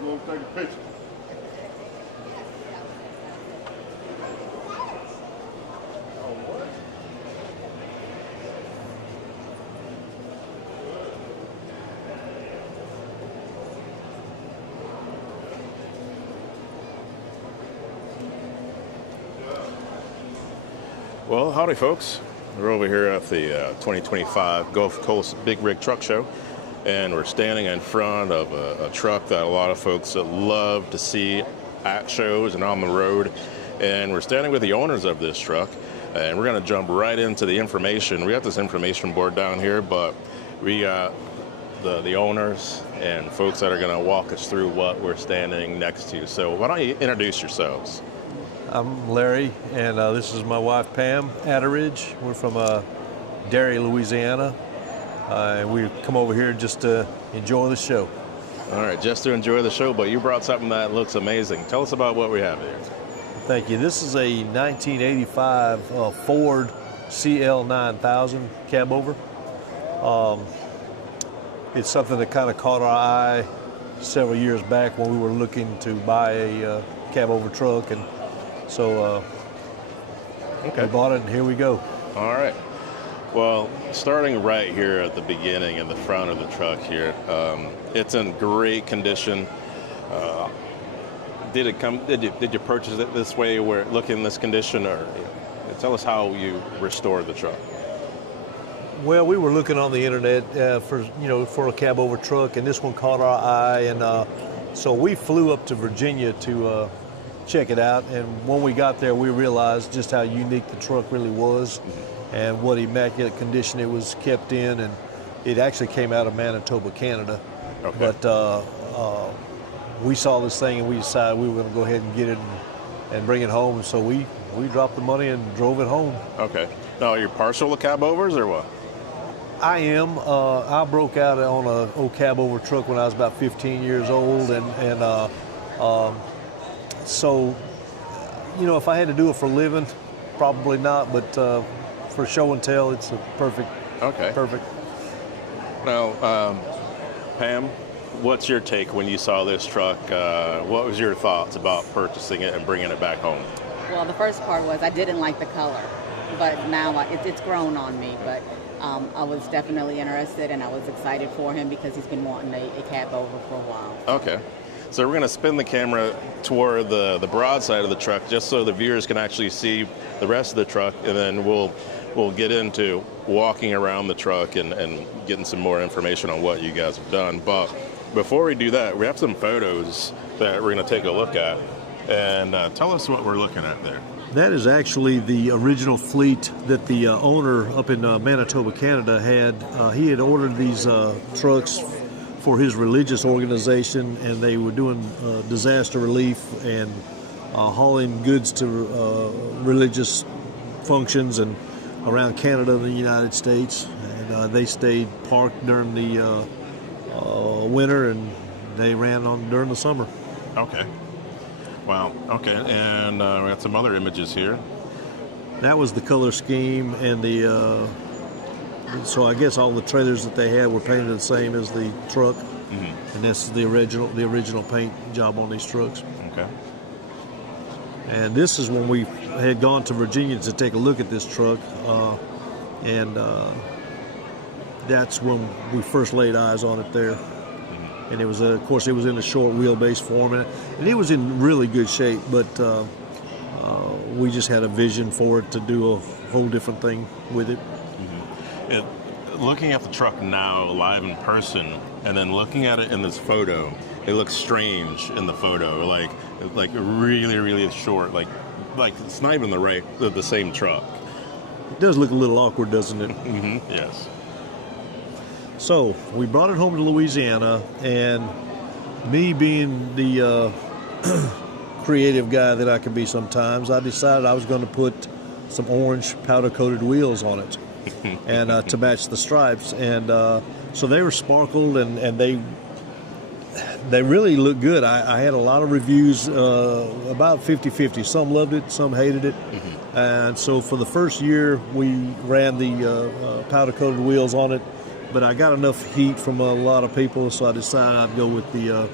going to take a picture. Well, howdy folks. We're over here at the 2025 Gulf Coast Big Rig Truck Show, and we're standing in front of a truck that a lot of folks love to see at shows and on the road. And we're standing with the owners of this truck, and we're going to jump right into the information. We got this information board down here, but we got the owners and folks that are going to walk us through what we're standing next to. So why don't you introduce yourselves? I'm Larry, and this is my wife, Pam Adterage. We're from Derry, Louisiana, and we've come over here just to enjoy the show. All right, just to enjoy the show, but you brought something that looks amazing. Tell us about what we have here. Thank you. This is a 1985 Ford CL9000 cabover. It's something that kind of caught our eye several years back when we were looking to buy a cabover truck, and so we bought it, and here we go. All right. Well, starting right here at the beginning in the front of the truck here, it's in great condition. Did you purchase it this way, where it looked in this condition, or tell us how you restored the truck? Well, we were looking on the internet for a cabover truck, and this one caught our eye, and so we flew up to Virginia to check it out. And when we got there, we realized just how unique the truck really was, and what immaculate condition it was kept in. And it actually came out of Manitoba, Canada. Okay. But we saw this thing, and we decided we were going to go ahead and get it and bring it home. So we dropped the money and drove it home. Okay. Now, you're partial to cabovers or what? I am. I broke out on an old cabover truck when I was about 15 years old, and so, if I had to do it for a living, probably not, but for show and tell, it's a perfect. Okay. Perfect. Now, Pam, what's your take when you saw this truck? What was your thoughts about purchasing it and bringing it back home? Well, the first part was I didn't like the color, but now it's grown on me. But I was definitely interested, and I was excited for him because he's been wanting a cabover for a while. Okay. So we're going to spin the camera toward the broad side of the truck, just so the viewers can actually see the rest of the truck, and then we'll get into walking around the truck and getting some more information on what you guys have done. But before we do that, we have some photos that we're going to take a look at, and tell us what we're looking at there. That is actually the original fleet that the owner up in Manitoba, Canada had. He had ordered these trucks for his religious organization, and they were doing disaster relief and hauling goods to religious functions and around Canada and the United States. And they stayed parked during the winter, and they ran on during the summer. Okay. Wow. Okay. And we got some other images here. That was the color scheme, and so I guess all the trailers that they had were painted the same as the truck, and that's the original paint job on these trucks. Okay. And this is when we had gone to Virginia to take a look at this truck, and that's when we first laid eyes on it there. And it was, of course, it was in a short wheelbase form, and it was in really good shape, but we just had a vision for it to do a whole different thing with it. Looking at the truck now live in person, and then looking at it in this photo, it looks strange in the photo, like really, really short, like it's not even the same truck. It does look a little awkward, doesn't it? Yes. So we brought it home to Louisiana, and me being the creative guy that I can be sometimes, I decided I was going to put some orange powder-coated wheels on it, and to match the stripes. And so they were sparkled, and they really look good. I had a lot of reviews, about 50-50. Some loved it, some hated it. And so for the first year, we ran the powder-coated wheels on it, but I got enough heat from a lot of people, so I decided I'd go with the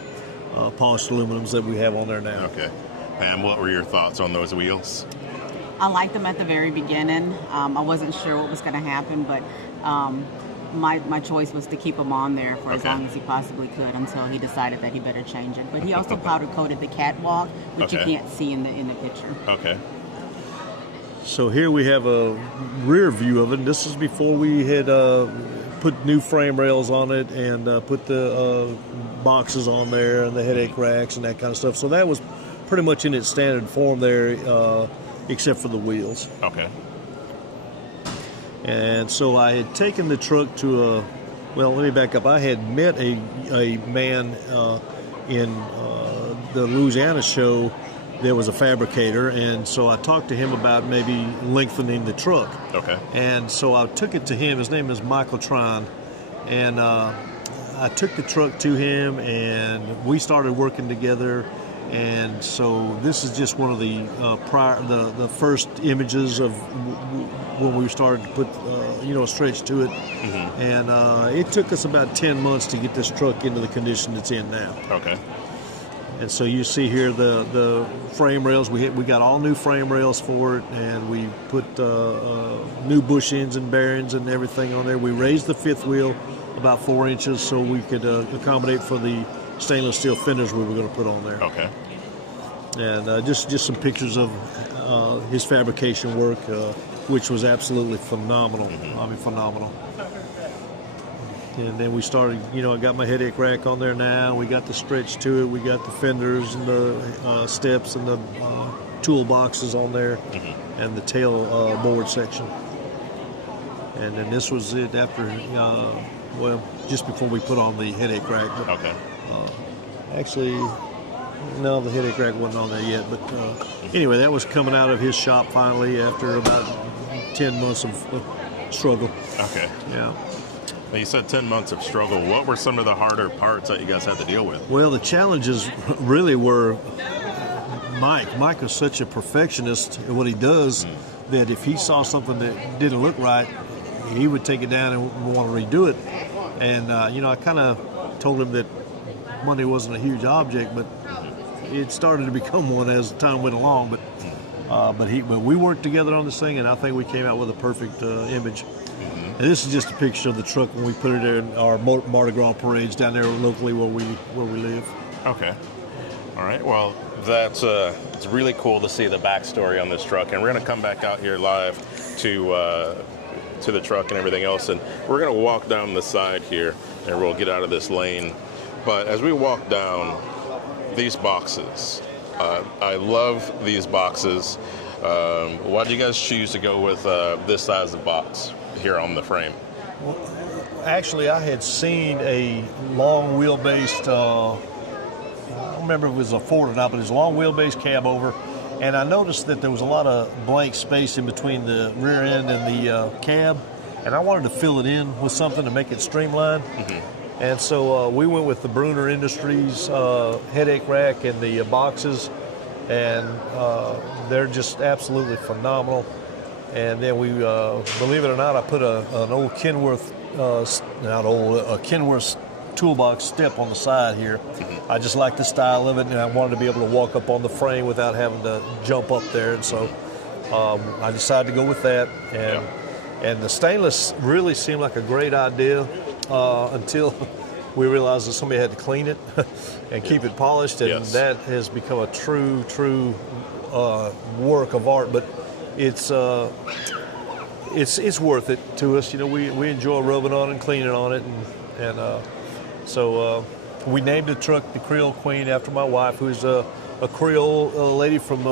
polished aluminums that we have on there now. Okay. Pam, what were your thoughts on those wheels? I liked them at the very beginning. I wasn't sure what was going to happen, but my choice was to keep them on there for as long as he possibly could until he decided that he better change it. But he also powder coated the catwalk, which you can't see in the picture. Okay. So here we have a rear view of it. And this is before we had put new frame rails on it and put the boxes on there and the headache racks and that kind of stuff. So that was pretty much in its standard form there, except for the wheels. Okay. And so I had taken the truck to well, let me back up. I had met a man in the Louisiana show. There was a fabricator, and so I talked to him about maybe lengthening the truck. Okay. And so I took it to him. His name is Michael Trine, and I took the truck to him, and we started working together. And so this is just one of the the first images of when we started to put a stretch to it. Mm-hmm. And it took us about 10 months to get this truck into the condition it's in now. Okay. And so you see here the frame rails. We got all new frame rails for it, and we put new bushings and bearings and everything on there. We raised the fifth wheel about 4 inches so we could accommodate for the stainless steel fenders we were going to put on there. Okay. And just some pictures of his fabrication work, which was absolutely phenomenal. Mm-hmm. I mean, phenomenal. And then we started, I got my headache rack on there now. We got the stretch to it. We got the fenders and the steps and the toolboxes on there, mm-hmm. and the tail board section. And then this was it after, just before we put on the headache rack. But, okay. Actually, no, the headache rack wasn't on there yet. But anyway, that was coming out of his shop finally after about 10 months of struggle. Okay. Yeah. Now you said 10 months of struggle. What were some of the harder parts that you guys had to deal with? Well, the challenges really were Mike. Mike is such a perfectionist at what he does that if he saw something that didn't look right, he would take it down and want to redo it. And, I kind of told him that money wasn't a huge object, but it started to become one as time went along. But we worked together on this thing, and I think we came out with a perfect image. Mm-hmm. And this is just a picture of the truck when we put it there in our Mardi Gras parades down there locally where we live. Okay. All right. Well, that's it's really cool to see the backstory on this truck, and we're going to come back out here live to the truck and everything else, and we're going to walk down the side here, and we'll get out of this lane. But as we walk down these boxes, I love these boxes. Why did you guys choose to go with this size of box here on the frame? Well, actually, I had seen a long wheelbase, I don't remember if it was a Ford or not, but it was a long wheelbase cabover, and I noticed that there was a lot of blank space in between the rear end and the cab, and I wanted to fill it in with something to make it streamlined. Mm-hmm. And so we went with the Bruner Industries headache rack and the boxes, and they're just absolutely phenomenal. And then we, believe it or not, I put an old Kenworth, a Kenworth toolbox step on the side here. Mm-hmm. I just like the style of it, and I wanted to be able to walk up on the frame without having to jump up there. And so I decided to go with that. And the stainless really seemed like a great idea until we realized that somebody had to clean it and keep it polished, and that has become a true work of art. But it's worth it to us. We enjoy rubbing on it and cleaning on it, and so we named the truck the Creole Queen after my wife, who's a Creole lady from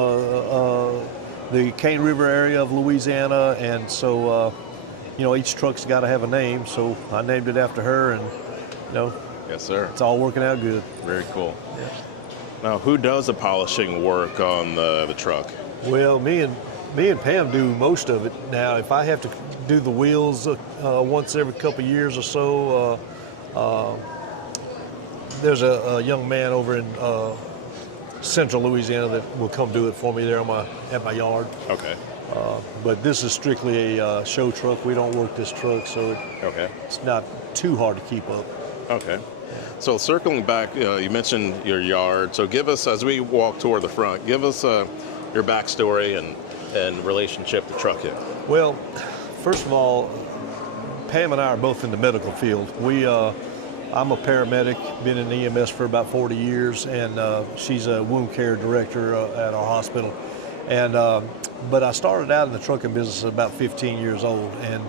the Cane River area of Louisiana, and so each truck's got to have a name, so I named it after her, and yes, sir. It's all working out good. Very cool. Yeah. Now, who does the polishing work on the truck? Well, me and Pam do most of it. Now, if I have to do the wheels once every couple of years or so, there's a young man over in central Louisiana that will come do it for me there at my yard. Okay. But this is strictly a show truck. We don't work this truck, so it's not too hard to keep up. Okay. So circling back, you mentioned your yard. So give us, as we walk toward the front, give us your backstory and relationship to trucking. Well, first of all, Pam and I are both in the medical field. I'm a paramedic, been in EMS for about 40 years, and she's a wound care director at our hospital. And but I started out in the trucking business at about 15 years old, and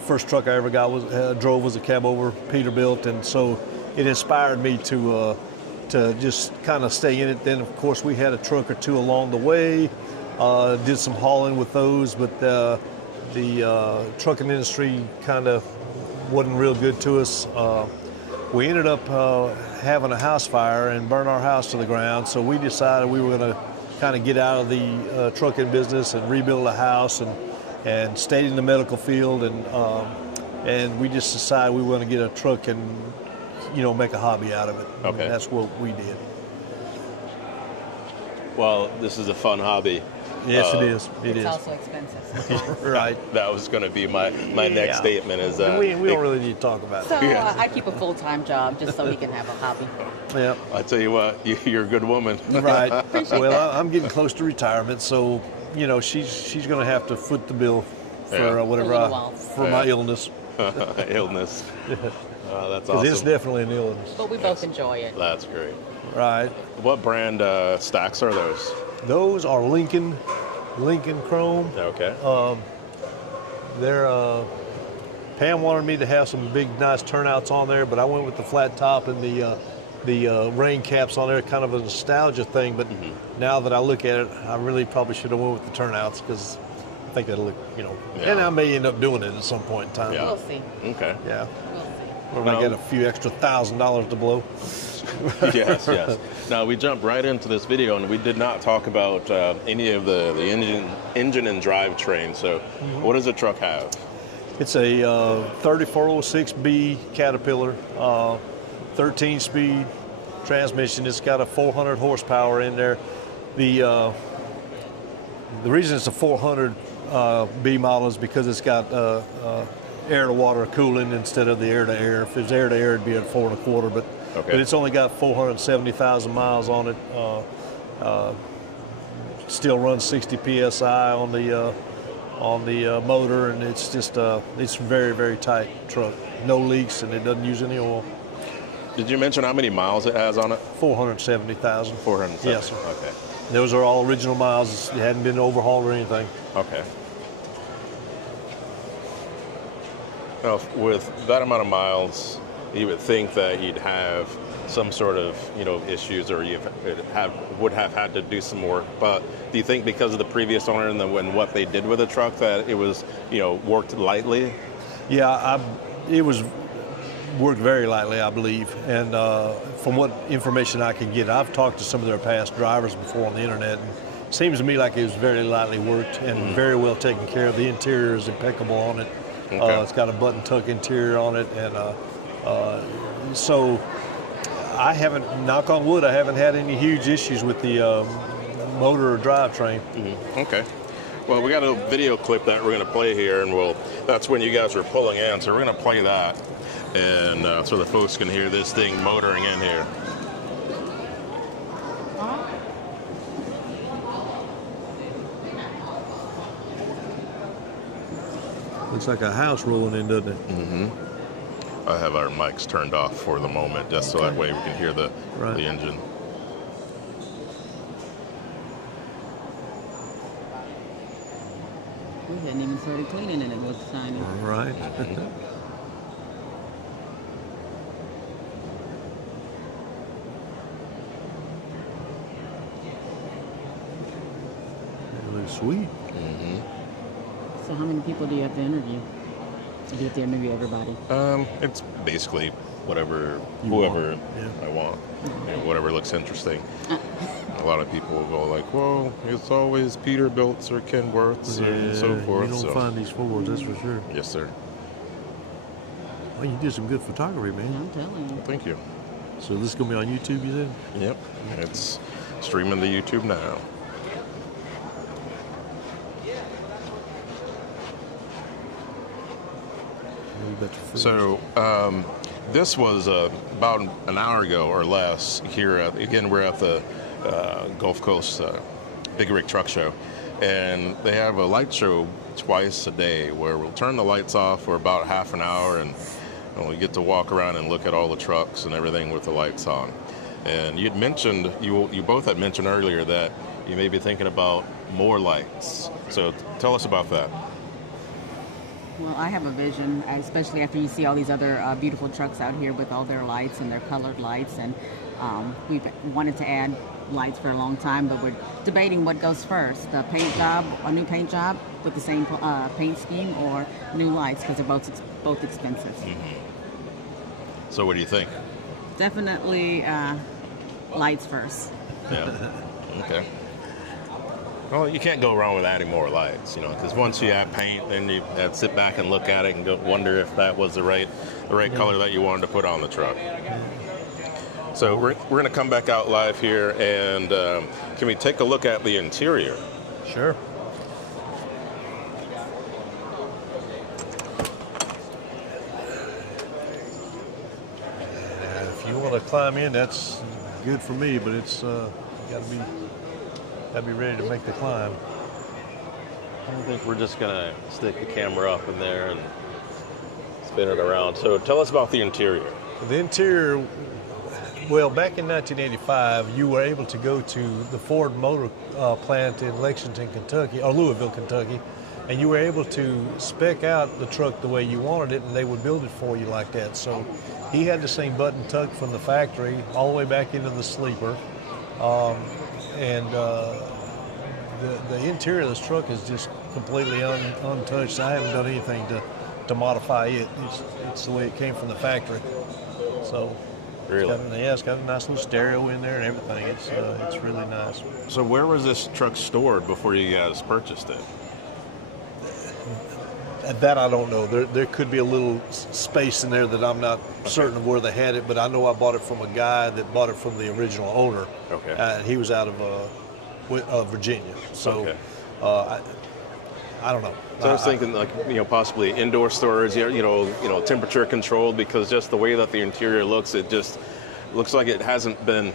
first truck I ever drove was a cabover Peterbilt, and so it inspired me to just kind of stay in it. Then of course we had a truck or two along the way, did some hauling with those, but the trucking industry kind of wasn't real good to us. We ended up having a house fire and burn our house to the ground, so we decided we were going to kind of get out of the trucking business and rebuild a house, and stayed in the medical field, and we just decided we were going to get a truck and make a hobby out of it. Okay. And that's what we did. Well, this is a fun hobby. Yes, it is. It is. It's also expensive sometimes. Right. That was going to be my next statement. Is we don't really need to talk about it. So I keep a full-time job just so he can have a hobby. Yeah. I tell you what, you're a good woman. Right. Well, I'm getting close to retirement, so she's going to have to foot the bill for for my illness. Illness. That's awesome. Because it's definitely an illness. But we both enjoy it. That's great. Right. What brand stacks are those? Those are Lincoln Chrome. Okay. They're Pam wanted me to have some big, nice turnouts on there, but I went with the flat top and the rain caps on there, kind of a nostalgia thing. But now that I look at it, I really probably should have went with the turnouts, because I think that'll look, and I may end up doing it at some point in time. Yeah. We'll see. Okay. Yeah. We'll see. When I get a few extra $1,000 to blow. Yes. Now we jump right into this video, and we did not talk about any of the engine and drivetrain. So, what does the truck have? It's a 3406B Caterpillar, 13-speed transmission. It's got a 400 horsepower in there. The reason it's a 400 B model is because it's got air-to-water cooling instead of the air-to-air. If it was air-to-air, it'd be at 4 1/4, but it's only got 470,000 miles on it. Still runs 60 psi on the motor, and it's just it's a very, very tight truck. No leaks, and it doesn't use any oil. Did you mention how many miles it has on it? 470,000. 470. Yes, sir. Okay. Those are all original miles. It hadn't been overhauled or anything. Okay. Now, with that amount of miles, you would think that you'd have some sort of, issues, or would have had to do some work. But do you think because of the previous owner and what they did with the truck that it was, worked lightly? Yeah, it was worked very lightly, I believe. And from what information I could get, I've talked to some of their past drivers before on the internet, and it seems to me like it was very lightly worked and very well taken care of. The interior is impeccable on it. Okay. It's got a button tuck interior on it, and so I haven't, knock on wood, I haven't had any huge issues with the motor or drivetrain. Okay. Well, we got a video clip that we're going to play here, and that's when you guys were pulling in, so we're going to play that, and so the folks can hear this thing motoring in here. Looks like a house rolling in, doesn't it? I have our mics turned off for the moment, just so that way we can hear the engine. We hadn't even started cleaning and it was shiny. Right. It looks sweet. So how many people do you have to interview? Do you have to interview everybody? It's basically whoever I want, whatever looks interesting. A lot of people will go like, well, it's always Peterbilts or Kenworths and so forth. You don't find these Fords, that's for sure. Yes, sir. Well, you did some good photography, man. I'm telling you. Thank you. So this is going to be on YouTube, you said? Yep. It's streaming to YouTube now. So, this was about an hour ago or less here. Again, we're at the Gulf Coast Big Rig Truck Show, and they have a light show twice a day where we'll turn the lights off for about half an hour, and we get to walk around and look at all the trucks and everything with the lights on. And you'd mentioned, you both had mentioned earlier that you may be thinking about more lights. So tell us about that. Well, I have a vision, especially after you see all these other beautiful trucks out here with all their lights and their colored lights. And we've wanted to add lights for a long time, but we're debating what goes first, the paint job, a new paint job with the same paint scheme, or new lights, because they're both expensive. Mm-hmm. So what do you think? Definitely lights first. Yeah. Okay. Well, you can't go wrong with adding more lights, because once you add paint, then you have to sit back and look at it and go wonder if that was the right color that you wanted to put on the truck. So we're going to come back out live here, and can we take a look at the interior? Sure. If you want to climb in, that's good for me, but it's got to be ready to make the climb. I think we're just going to stick the camera up in there and spin it around. So tell us about the interior. The interior, well, back in 1985, you were able to go to the Ford Motor plant in Lexington, Kentucky, or Louisville, Kentucky, and you were able to spec out the truck the way you wanted it, and they would build it for you like that. So he had the same button tuck from the factory all the way back into the sleeper. The interior of this truck is just completely untouched. I haven't done anything to modify it. It's the way it came from the factory. So really, it's got a nice little stereo in there and everything. It's really nice. So where was this truck stored before you guys purchased it? That I don't know. There could be a little space in there that I'm not certain of where they had it, but I know I bought it from a guy that bought it from the original owner. Okay. He was out of Virginia. So okay. I don't know. So I was thinking, possibly indoor storage, temperature controlled, because just the way that the interior looks, it just looks like it hasn't been.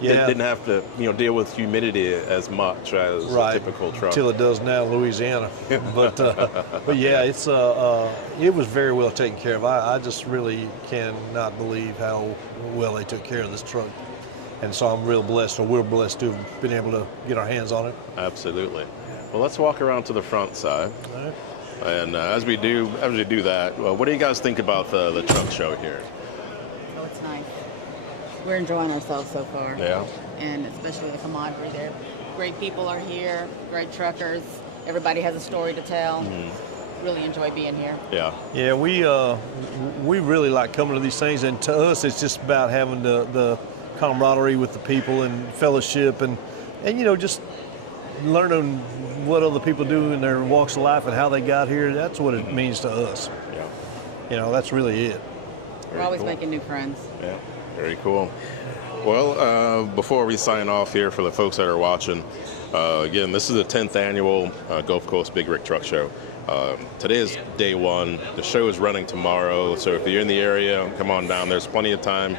Yeah. It didn't have to, deal with humidity as much as a typical truck. Until it does now in Louisiana. But yeah, it was very well taken care of. I just really cannot believe how well they took care of this truck. And so I'm real blessed, or we're blessed to have been able to get our hands on it. Absolutely. Well, let's walk around to the front side. All right. And as we do that, what do you guys think about the truck show here? Oh, it's nice. We're enjoying ourselves so far. Yeah. And especially the camaraderie there. Great people are here, great truckers. Everybody has a story to tell. Mm-hmm. Really enjoy being here. Yeah. Yeah, we really like coming to these things, and to us it's just about having the camaraderie with the people and fellowship and just learning what other people do in their walks of life and how they got here. That's what it means to us. Yeah. That's really it. We're always making new friends. Yeah. Very cool. Well, before we sign off here for the folks that are watching, again, this is the 10th annual Gulf Coast Big Rig Truck Show. Today is day one. The show is running tomorrow, so if you're in the area, come on down. There's plenty of time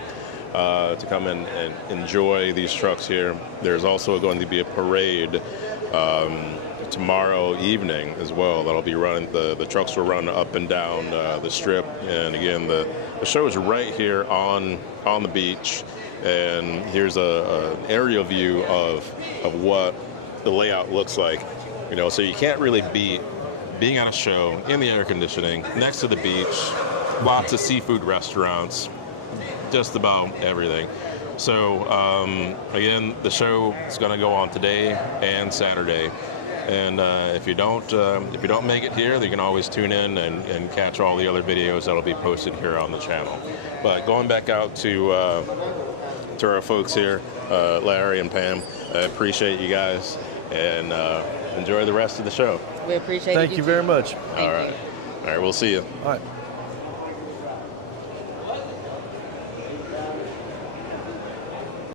to come in and enjoy these trucks here. There's also going to be a parade tomorrow evening as well. That'll be running. The trucks will run up and down the strip, and again, the show is right here on the beach. And here's an aerial view of what the layout looks like. So you can't really beat being at a show in the air conditioning next to the beach, lots of seafood restaurants, just about everything. So again, the show is going to go on today and Saturday. And if you don't make it here, you can always tune in and catch all the other videos that'll be posted here on the channel. But going back out to our folks here, Larry and Pam, I appreciate you guys, and enjoy the rest of the show. We appreciate it. Thank you very much. All right, we'll see you. All right.